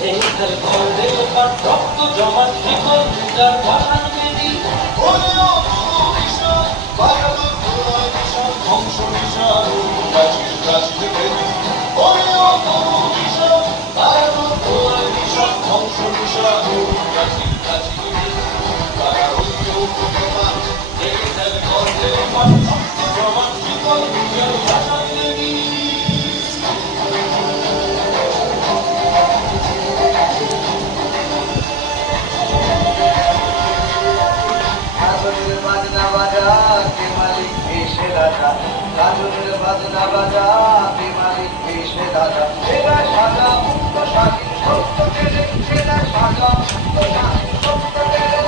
এই খেল করলে এবার রক্ত জমাট শিকল যার পাশান বেদি ওরেও ভীষণ বাহাদুর গোলা ভীষণ ধ্বংস ভীষণ প্রাচীর প্রাচীর বেদি ওরেও ভীষণ বাহাদুর গোলা ভীষণ ধ্বংস ভীষণ প্রাচীর প্রাচীর বেদি তারা ওইও ভগবান এই খেল করলে এবার রক্ত জমাট শিকল যার পাশান বেদি বাজনা বাজা কে মালিক এসে রাজা গাজনের বাজনা বাজা কে মালিক এসে রাজা সেরা সাজা মুক্ত স্বাধীন সত্য টেলে সেরা সাজা মুক্ত স্বাধীন সত্য টেলে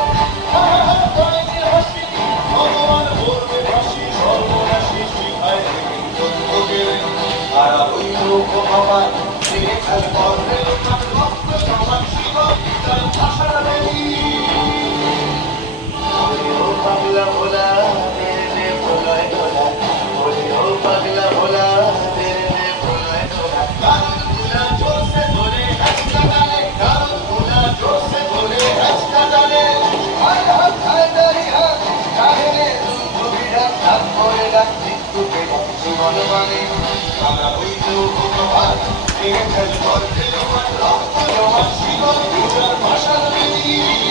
ভগবান বলবে ভাসি সর্বনাশী শিখায় আর ওই লোক ভগবান সে খেল করবে রক্ত সমান শিবক তার ভাষা দেবী পাগলা ভোলা তেরে নে ভোলায় ভোলা বলি ও পাগলা ভোলা তেরে নে ভোলায় ভোলা কারণ ভোলা জোরসে ধরে হাসটা ডালে কারণ ভোলা জোরসে ধরে হাসটা ডালে হায় হায় হায় দারি হায় কাহেরে দুর্ভিড়া থাক করে রাখ মৃত্যুকে জীবন মানে আমরা হইল ভগবান এই খেল করতে রক্ত জমা শিবন পূজার ভাষা দেবী